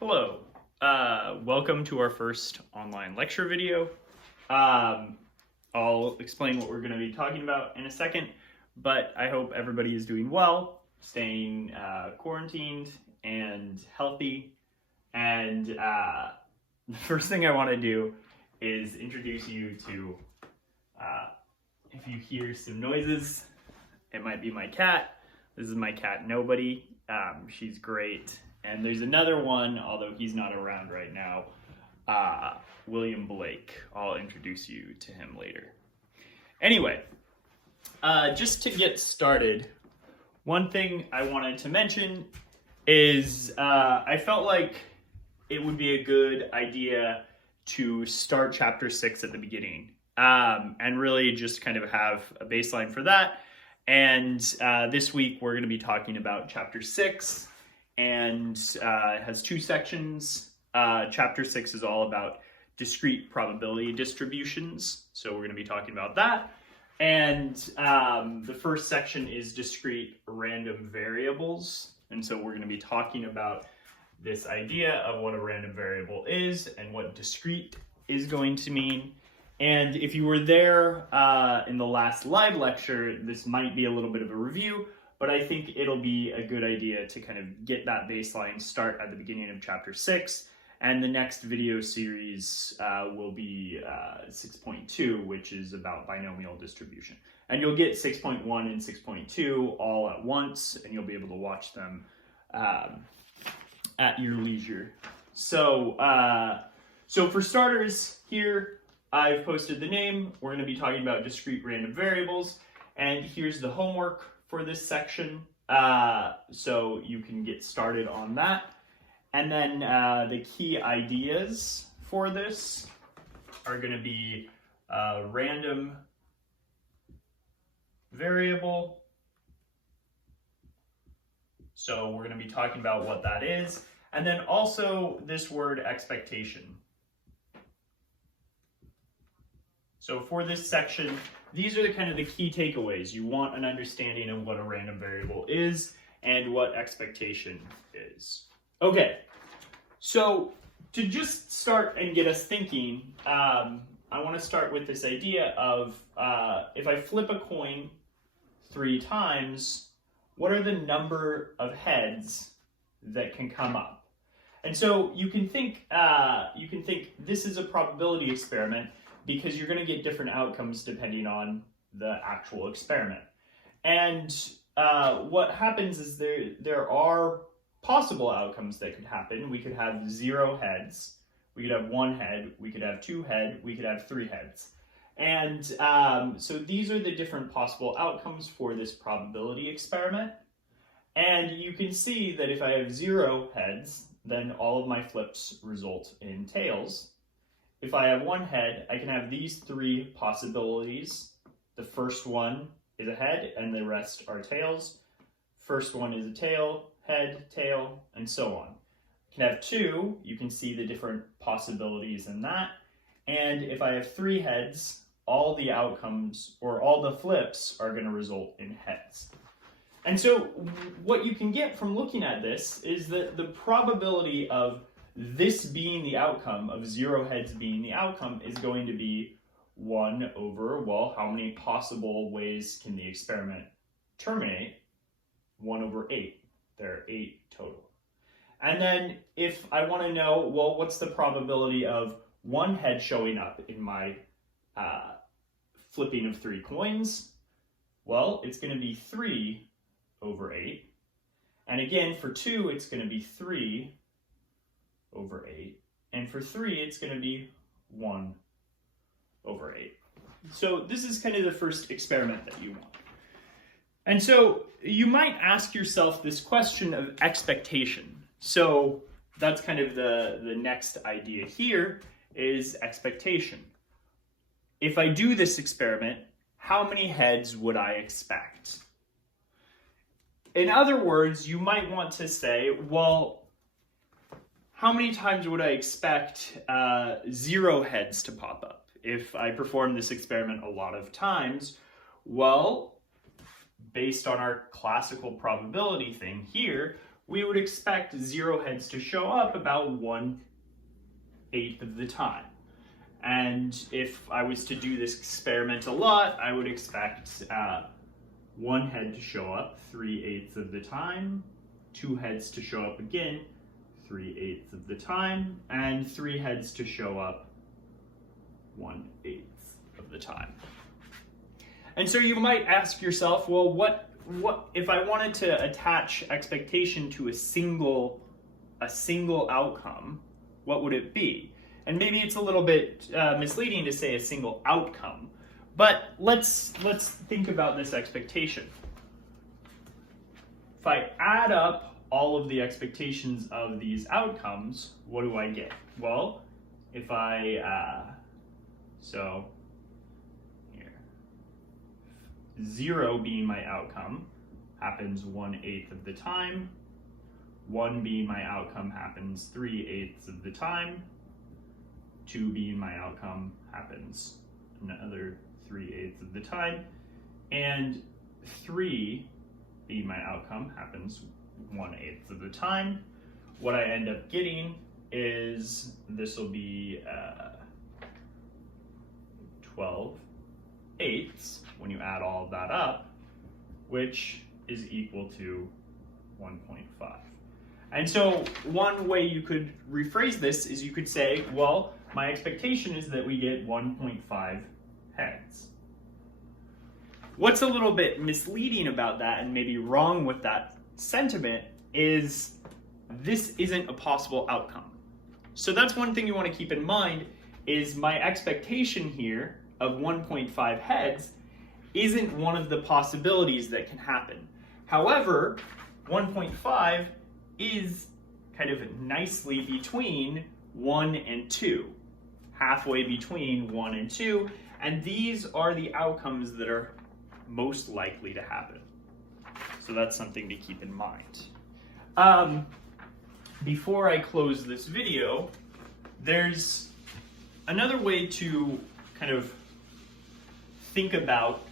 Hello, welcome to our first online lecture video. I'll explain what we're going to be talking about in a second, but I hope everybody is doing well, staying quarantined and healthy. And the first thing I want to do is introduce you to, if you hear some noises, it might be my cat. This is my cat, Nobody. She's great. And there's another one, although he's not around right now, William Blake. I'll introduce you to him later. Anyway, just to get started, one thing I wanted to mention is I felt like it would be a good idea to start chapter 6 at the beginning and really just kind of have a baseline for that. And this week we're going to be talking about chapter 6. And it has two sections. Chapter 6 is all about discrete probability distributions. So we're going to be talking about that. And the first section is discrete random variables. And so we're going to be talking about this idea of what a random variable is and what discrete is going to mean. And if you were there in the last live lecture, this might be a little bit of a review. But I think it'll be a good idea to kind of get that baseline start at the beginning of chapter 6. And the next video series will be 6.2, which is about binomial distribution. And you'll get 6.1 and 6.2 all at once, and you'll be able to watch them at your leisure. So for starters here, I've posted the name. We're going to be talking about discrete random variables. And here's the homework for this section, so you can get started on that. And then the key ideas for this are going to be random variable. So we're going to be talking about what that is. And then also this word expectation. So for this section, these are the kind of the key takeaways. You want an understanding of what a random variable is and what expectation is. Okay, so to just start and get us thinking, I want to start with this idea of if I flip a coin 3 times, what are the number of heads that can come up? And so you can think this is a probability experiment, because you're going to get different outcomes depending on the actual experiment. And what happens is there are possible outcomes that could happen. We could have 0 heads, we could have 1 head, we could have 2 heads, we could have 3 heads. And so these are the different possible outcomes for this probability experiment. And you can see that if I have 0 heads, then all of my flips result in tails. If I have 1 head, I can have these 3 possibilities. The first one is a head, and the rest are tails. First one is a tail, head, tail, and so on. I can have 2, you can see the different possibilities in that. And if I have 3 heads, all the outcomes, or all the flips, are going to result in heads. And so what you can get from looking at this is that the probability of this being the outcome, of 0 heads being the outcome, is going to be 1 over, well, how many possible ways can the experiment terminate? 1 over 8. There are 8 total. And then if I want to know, well, what's the probability of 1 head showing up in my flipping of 3 coins? Well, it's going to be 3 over 8. And again, for 2, it's going to be 3 over 8, and for 3 it's going to be 1 over 8. So this is kind of the first experiment that you want. And so you might ask yourself this question of expectation. So that's kind of the next idea here is expectation. If I do this experiment, how many heads would I expect? In other words, you might want to say, well, how many times would I expect 0 heads to pop up if I perform this experiment a lot of times? Well, based on our classical probability thing here, we would expect 0 heads to show up about 1/8 of the time. And if I was to do this experiment a lot, I would expect 1 head to show up 3/8 of the time, 2 heads to show up again 3/8 of the time, and 3 heads to show up 1/8 of the time. And so you might ask yourself, well, what if I wanted to attach expectation to a single outcome, what would it be? And maybe it's a little bit misleading to say a single outcome, but let's think about this expectation. If I add up all of the expectations of these outcomes, what do I get? Well, if I, so here, 0 being my outcome happens 1/8 of the time, 1 being my outcome happens 3/8 of the time, 2 being my outcome happens another 3/8 of the time, and 3 being my outcome happens 1/8 of the time. What I end up getting is, this will be 12/8 when you add all of that up, which is equal to 1.5. And so one way you could rephrase this is you could say, well, my expectation is that we get 1.5 heads. What's a little bit misleading about that, and maybe wrong with that sentiment, is this isn't a possible outcome. So that's one thing you want to keep in mind, is my expectation here of 1.5 heads isn't one of the possibilities that can happen. However, 1.5 is kind of nicely between 1 and 2, halfway between 1 and 2, and these are the outcomes that are most likely to happen. So that's something to keep in mind. Before I close this video, there's another way to kind of think about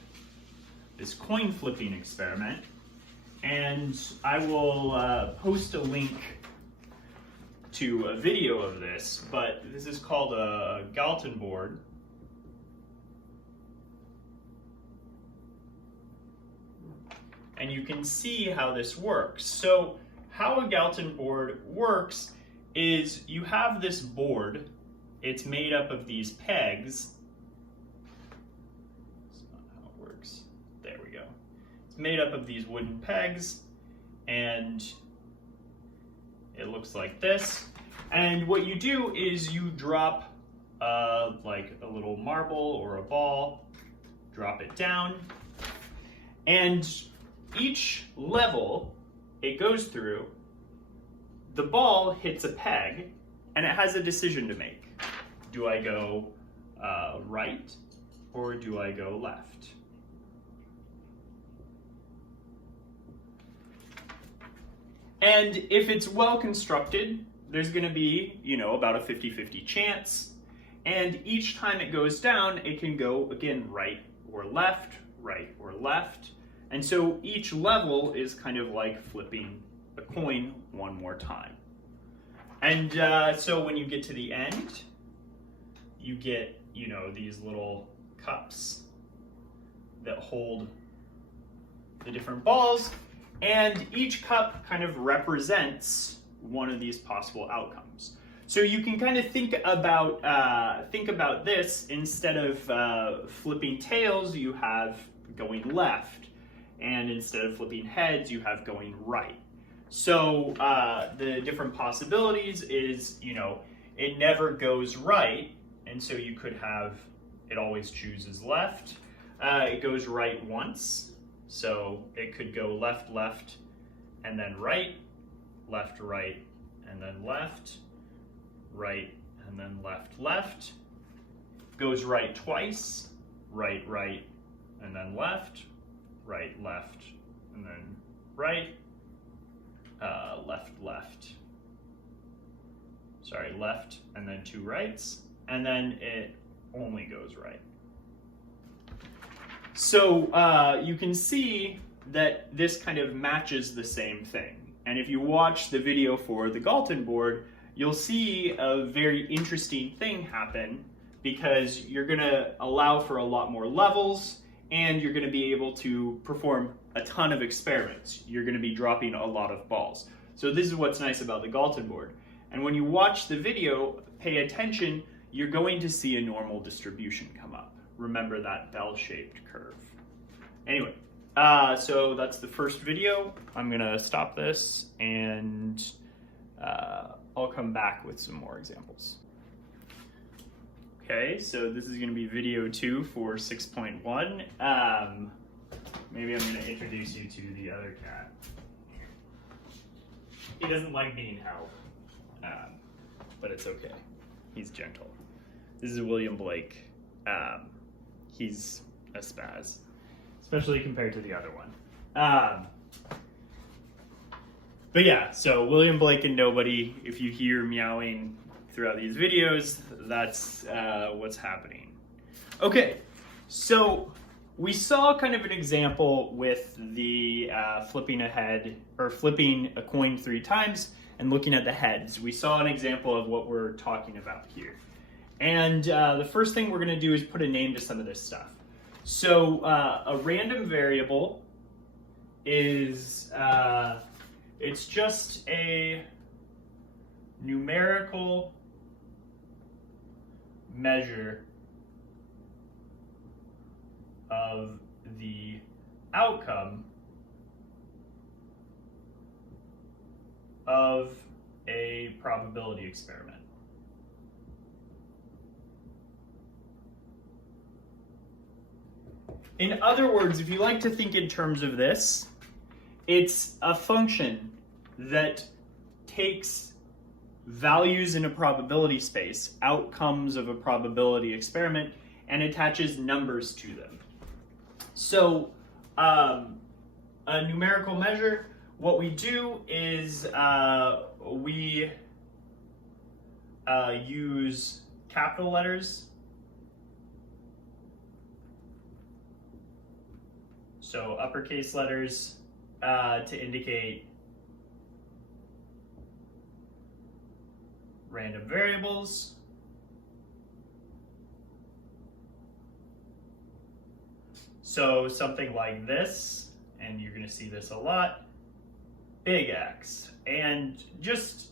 this coin flipping experiment, and I will post a link to a video of this, but this is called a Galton board. And you can see how this works. So how a Galton board works is you have this board, it's made up of these pegs. That's not how it works. There we go. It's made up of these wooden pegs, and it looks like this. And what you do is you drop like a little marble or a ball, drop it down, and each level it goes through, the ball hits a peg, and it has a decision to make. Do I go right, or do I go left? And if it's well constructed, there's going to be, about a 50-50 chance. And each time it goes down, it can go, again, right or left, right or left. And so each level is kind of like flipping a coin one more time. And so when you get to the end, you get, these little cups that hold the different balls, and each cup kind of represents one of these possible outcomes. So you can kind of think about this, instead of flipping tails, you have going left, and instead of flipping heads, you have going right. So the different possibilities is, it never goes right, and so you could have it always chooses left. It goes right once, so it could go left, left, and then right, left, right, and then left, right, and then left, left. Goes right twice, right, right, and then left, right, left, and then right, left, left. Sorry, left, and then 2 rights, and then it only goes right. So you can see that this kind of matches the same thing. And if you watch the video for the Galton board, you'll see a very interesting thing happen because you're going to allow for a lot more levels and you're going to be able to perform a ton of experiments. You're going to be dropping a lot of balls. So this is what's nice about the Galton board. And when you watch the video, pay attention, you're going to see a normal distribution come up. Remember that bell-shaped curve. Anyway, so that's the first video. I'm gonna stop this and I'll come back with some more examples. Okay, so this is gonna be video 2 for 6.1. Maybe I'm gonna introduce you to the other cat. He doesn't like being held, but it's okay. He's gentle. This is William Blake. He's a spaz, especially compared to the other one. But yeah, so William Blake and nobody, if you hear meowing throughout these videos, that's what's happening. Okay, so we saw kind of an example with the flipping a coin 3 times and looking at the heads. We saw an example of what we're talking about here. And the first thing we're going to do is put a name to some of this stuff. So a random variable is, it's just a numerical measure of the outcome of a probability experiment. In other words, if you like to think in terms of this, it's a function that takes values in a probability space, outcomes of a probability experiment, and attaches numbers to them. So a numerical measure, what we do is we use capital letters. So uppercase letters to indicate random variables. So something like this, and you're going to see this a lot, big X. And just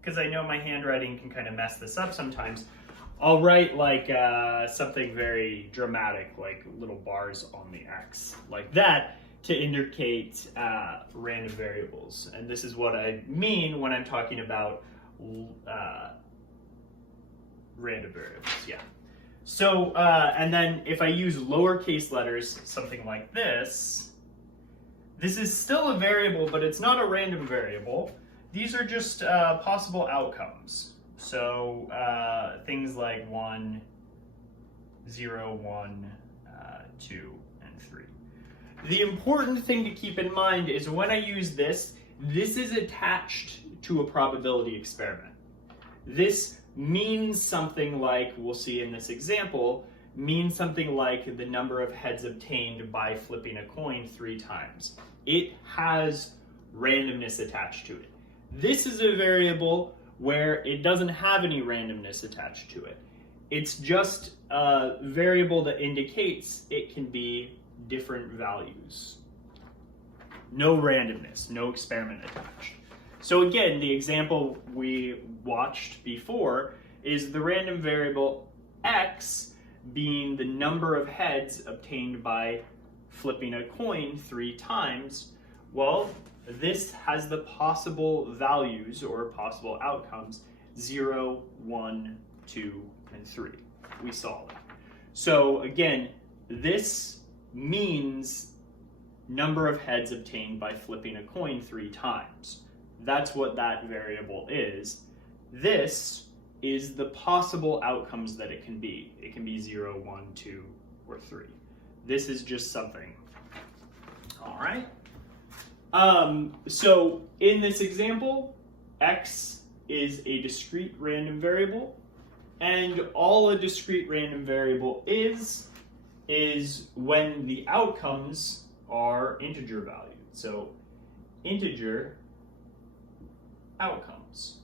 because I know my handwriting can kind of mess this up sometimes, I'll write like something very dramatic, like little bars on the X, like that, to indicate random variables. And this is what I mean when I'm talking about random variables, yeah. So, and then if I use lowercase letters, something like this, this is still a variable, but it's not a random variable. These are just possible outcomes. So things like 1, 0, 1, 2, and 3. The important thing to keep in mind is when I use this, this is attached to a probability experiment. This means something like, we'll see in this example, means something like the number of heads obtained by flipping a coin 3 times. It has randomness attached to it. This is a variable where it doesn't have any randomness attached to it. It's just a variable that indicates it can be different values. No randomness, no experiment attached. So again, the example we watched before is the random variable x being the number of heads obtained by flipping a coin 3 times. Well, this has the possible values or possible outcomes 0, 1, 2, and 3. We saw that. So again, this means number of heads obtained by flipping a coin 3 times. That's what that variable is. This is the possible outcomes that it can be. It can be 0, 1, 2, or 3. This is just something. All right. So in this example, x is a discrete random variable, and all a discrete random variable is when the outcomes are integer valued. So integer outcomes.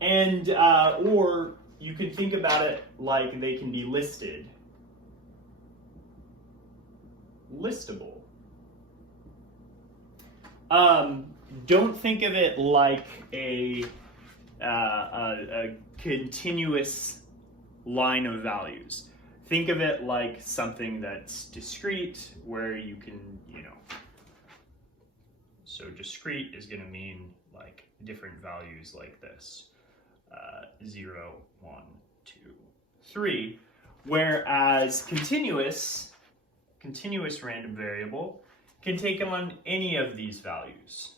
And, or you could think about it like they can be listed. Listable. Don't think of it like a continuous line of values. Think of it like something that's discrete, where you can, so discrete is going to mean like different values like this, 0, 1, 2, 3, whereas continuous random variable can take on any of these values,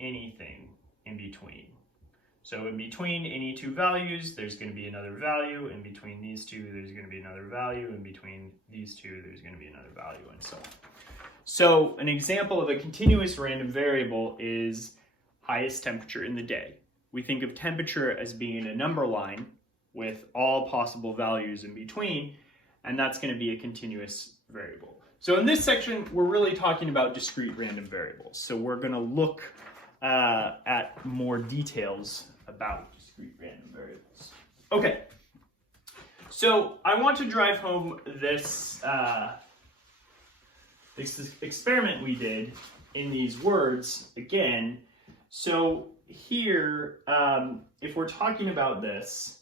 anything in between. So in between any two values, there's going to be another value. In between these two, there's going to be another value. In between these two, there's going to be another value, and so on. So an example of a continuous random variable is highest temperature in the day. We think of temperature as being a number line with all possible values in between, and that's going to be a continuous variable. So in this section, we're really talking about discrete random variables. So we're going to look at more details about discrete random variables. Okay, so I want to drive home this, this experiment we did in these words again. So here, if we're talking about this,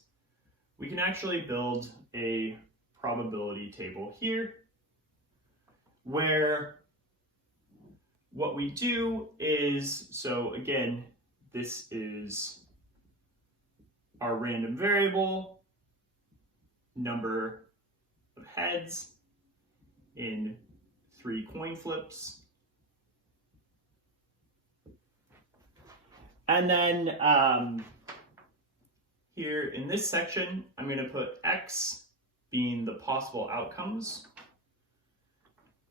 we can actually build a probability table here, where what we do is, so again, this is our random variable, number of heads in 3 coin flips. And then here in this section, I'm going to put X being the possible outcomes.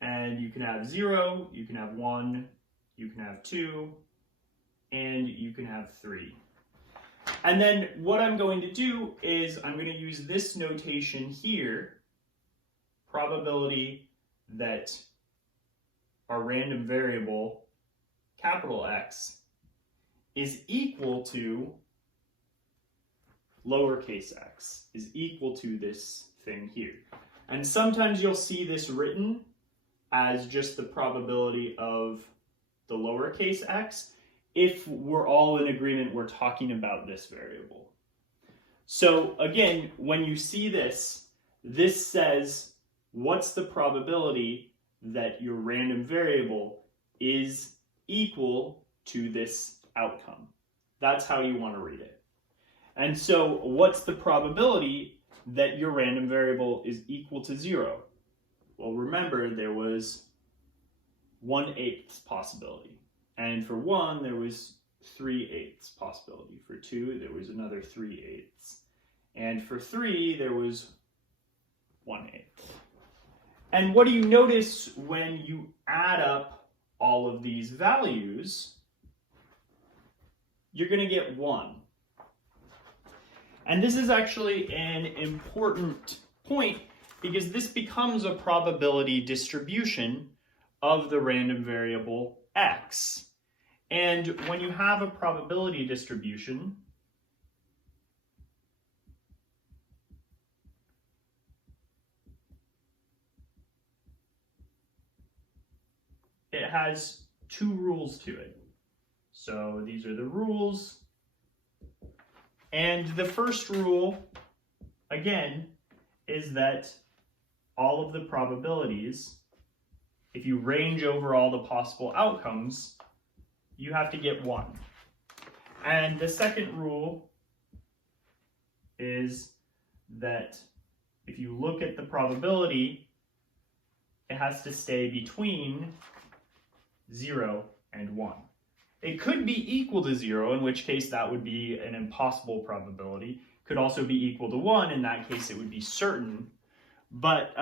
And you can have 0, you can have 1, you can have 2, and you can have 3. And then what I'm going to do is I'm going to use this notation here, probability that our random variable, capital X, is equal to lowercase x, is equal to this thing here. And sometimes you'll see this written as just the probability of the lowercase x, if we're all in agreement we're talking about this variable. So again, when you see this, this says what's the probability that your random variable is equal to this outcome. That's how you want to read it. And so what's the probability that your random variable is equal to 0? Well, remember, there was 1/8 possibility. And for 1, there was 3/8 possibility. For 2, there was another 3/8. And for 3, there was 1/8. And what do you notice when you add up all of these values? You're going to get 1. And this is actually an important point because this becomes a probability distribution of the random variable x. And when you have a probability distribution, it has 2 rules to it. So these are the rules. And the first rule, again, is that all of the probabilities, if you range over all the possible outcomes, you have to get 1. And the second rule is that if you look at the probability, it has to stay between 0 and 1. It could be equal to 0, in which case that would be an impossible probability. Could also be equal to 1, in that case it would be certain. But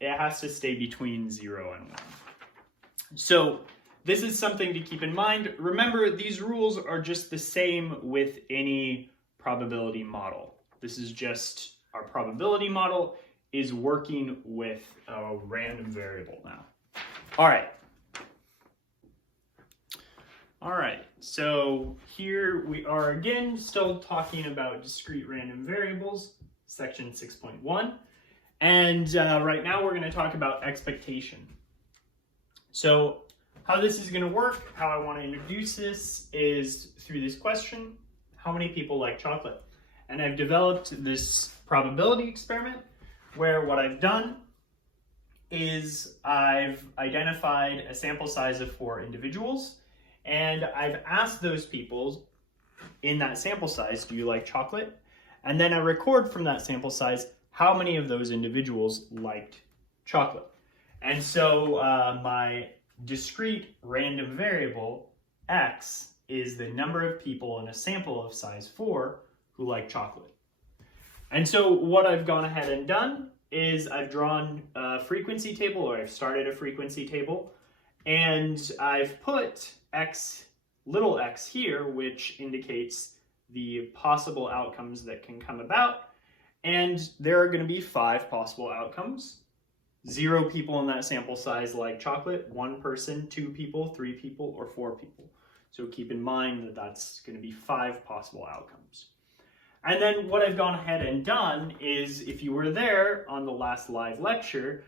it has to stay between 0 and 1. So this is something to keep in mind. Remember, these rules are just the same with any probability model. This is just our probability model is working with a random variable now. All right. All right, so here we are again, still talking about discrete random variables, section 6.1. And right now we're going to talk about expectation. So how this is going to work, how I want to introduce this is through this question: how many people like chocolate? And I've developed this probability experiment where what I've done is I've identified a sample size of 4 individuals, and I've asked those people in that sample size, do you like chocolate? And then I record from that sample size how many of those individuals liked chocolate. And so my discrete random variable, x, is the number of people in a sample of size 4 who like chocolate. And so what I've gone ahead and done is I've drawn a frequency table, or I've started a frequency table, and I've put x, little x here, which indicates the possible outcomes that can come about. And there are going to be 5 possible outcomes. 0 people in that sample size like chocolate, 1 person, 2 people, 3 people, or 4 people. So keep in mind that that's going to be 5 possible outcomes. And then what I've gone ahead and done is, if you were there on the last live lecture,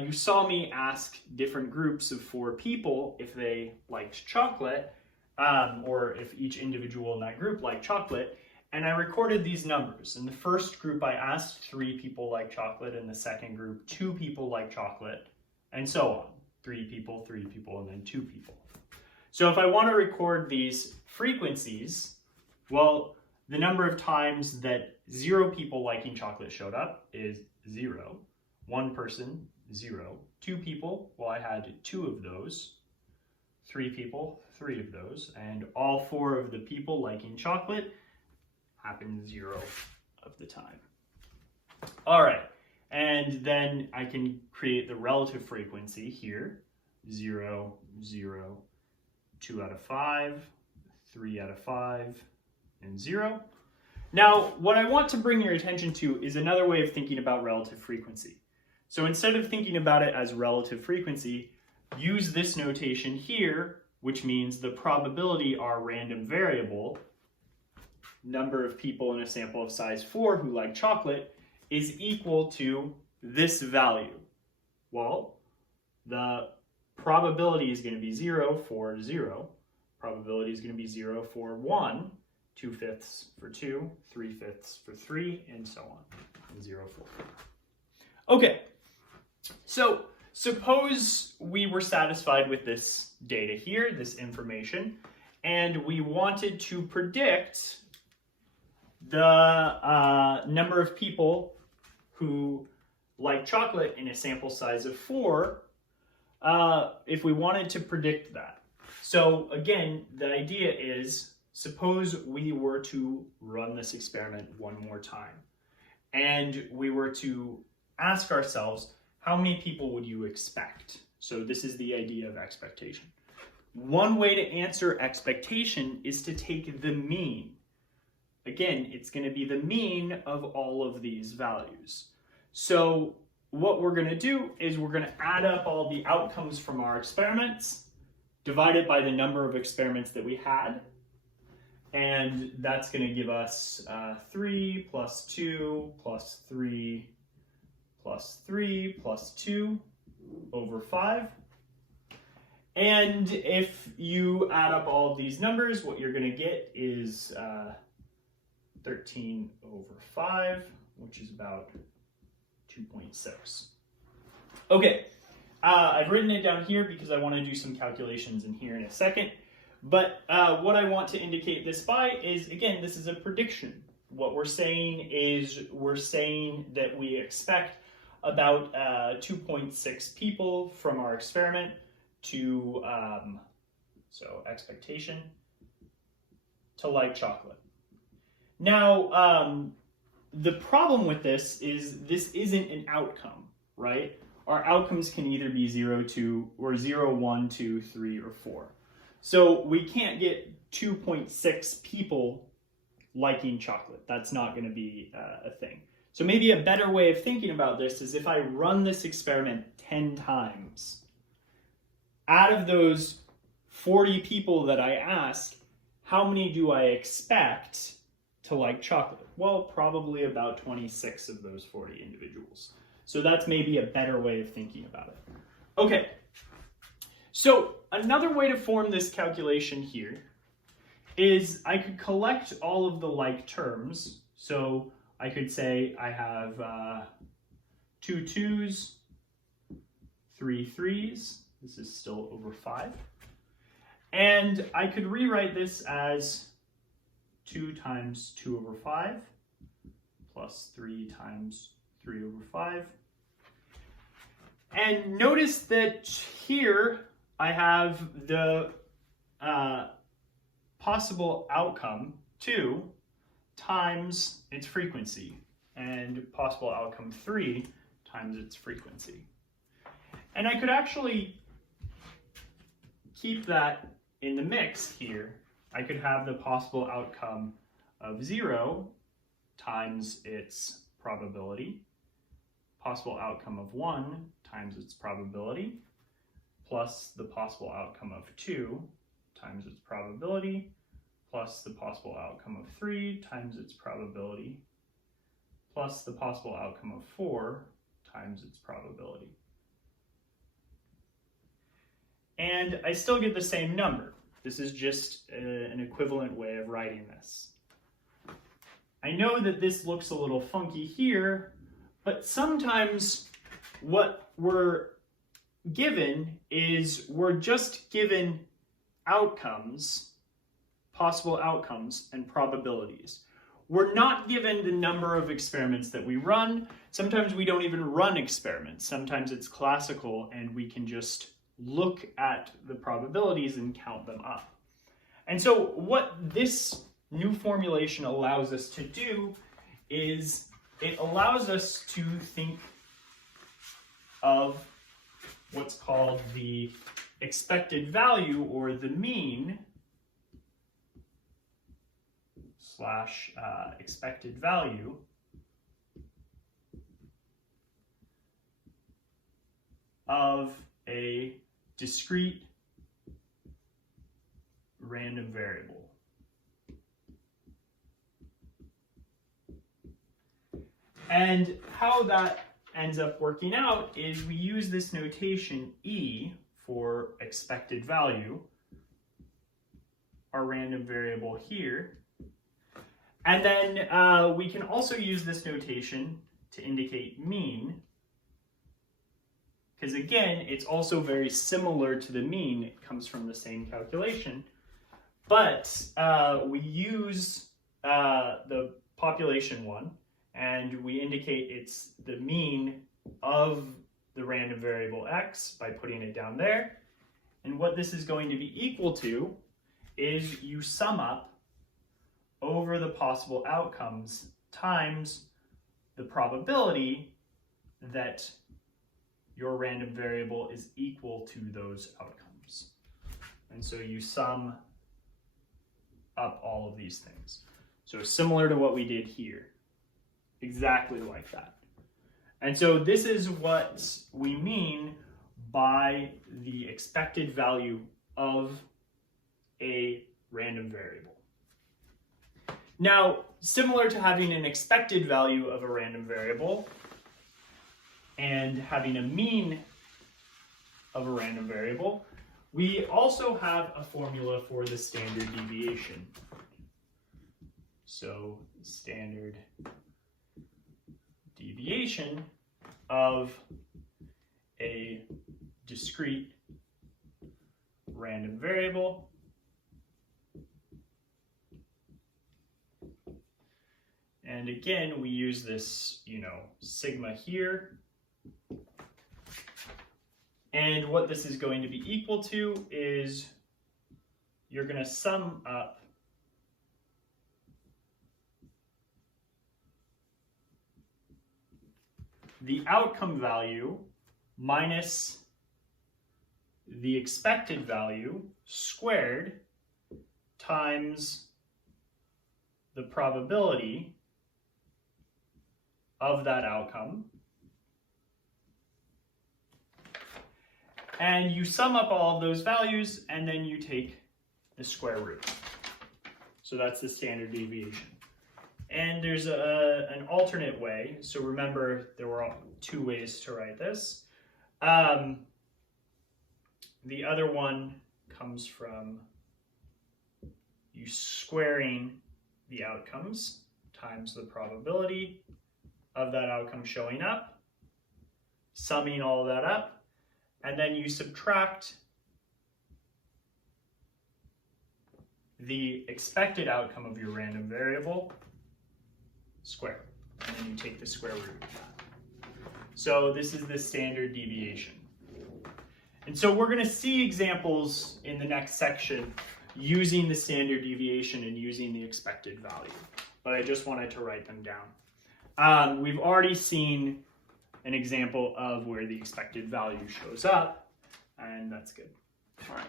you saw me ask different groups of 4 people if they liked chocolate, or if each individual in that group liked chocolate, and I recorded these numbers. In the first group I asked 3 people like chocolate, in the second group 2 people like chocolate, and so on. 3 people, and then 2 people. So if I want to record these frequencies, well, the number of times that 0 people liking chocolate showed up is 0. 1 person, 0. 2 people, well, I had 2 of those. 3 people, 3 of those. And all 4 of the people liking chocolate happened 0 of the time. All right, and then I can create the relative frequency here. 0, 0, 2 out of 5, 3 out of 5, and 0. Now, what I want to bring your attention to is another way of thinking about relative frequency. So instead of thinking about it as relative frequency, use this notation here, which means the probability our random variable, number of people in a sample of size 4 who like chocolate, is equal to this value. Well, the probability is going to be 0 for 0. Probability is going to be 0 for 1. 2/5 for 2, 3/5 for 3, and so on, and 0 for 4. Okay, so suppose we were satisfied with this data here, this information, and we wanted to predict the number of people who like chocolate in a sample size of 4, if we wanted to predict that. So again, the idea is, suppose we were to run this experiment one more time, and we were to ask ourselves, how many people would you expect? So this is the idea of expectation. One way to answer expectation is to take the mean. Again, it's going to be the mean of all of these values. So what we're going to do is we're going to add up all the outcomes from our experiments, divided by the number of experiments that we had. And that's going to give us 3 plus 2 plus 3 plus 3 plus 2 over 5. And if you add up all of these numbers, what you're going to get is 13 over 5, which is about 2.6. Okay, I've written it down here because I want to do some calculations in here in a second. But what I want to indicate this by is, again, this is a prediction. What we're saying is we're saying that we expect about 2.6 people from our experiment to, so expectation, to like chocolate. Now, the problem with this isn't an outcome, right? Our outcomes can either be 0, 2, or 0, 1, 2, 3, or 4. So we can't get 2.6 people liking chocolate. That's not going to be a thing. So maybe a better way of thinking about this is if I run this experiment 10 times, out of those 40 people that I ask, how many do I expect to like chocolate? Well, probably about 26 of those 40 individuals. So that's maybe a better way of thinking about it. Okay, so another way to form this calculation here is I could collect all of the like terms. So I could say I have 2 2s, 3 3s. This is still over 5. And I could rewrite this as 2 times 2 over 5 plus 3 times 3 over 5. And notice that here I have the possible outcome 2 times its frequency, and possible outcome 3 times its frequency. And I could actually keep that in the mix here. I could have the possible outcome of 0 times its probability, possible outcome of 1 times its probability, plus the possible outcome of 2 times its probability, plus the possible outcome of 3 times its probability, plus the possible outcome of 4 times its probability. And I still get the same number. This is just an equivalent way of writing this. I know that this looks a little funky here, but sometimes what we're given is we're just given outcomes, possible outcomes, and probabilities. We're not given the number of experiments that we run. Sometimes we don't even run experiments. Sometimes it's classical and we can just look at the probabilities and count them up. And so what this new formulation allows us to do is it allows us to think of what's called the expected value, or the mean, slash expected value of a discrete random variable. And how that ends up working out is we use this notation E for expected value, our random variable here. And then we can also use this notation to indicate mean, because again, it's also very similar to the mean. It comes from the same calculation. But we use the population one, and we indicate it's the mean of the random variable x by putting it down there. And what this is going to be equal to is you sum up over the possible outcomes times the probability that your random variable is equal to those outcomes. And so you sum up all of these things. So similar to what we did here, exactly like that. And so this is what we mean by the expected value of a random variable. Now, similar to having an expected value of a random variable and having a mean of a random variable, we also have a formula for the standard deviation. So standard deviation of a discrete random variable and again we use this sigma here, and what this is going to be equal to is you're going to sum up the outcome value minus the expected value squared times the probability of that outcome. And you sum up all of those values, and then you take the square root. So that's the standard deviation. And there's an alternate way. So remember, there were two ways to write this. The other one comes from you squaring the outcomes times the probability of that outcome showing up, summing all of that up, and then you subtract the expected outcome of your random variable square, and then you take the square root of that. So this is the standard deviation. And so we're going to see examples in the next section using the standard deviation and using the expected value, but I just wanted to write them down. We've already seen an example of where the expected value shows up, and that's good. All right.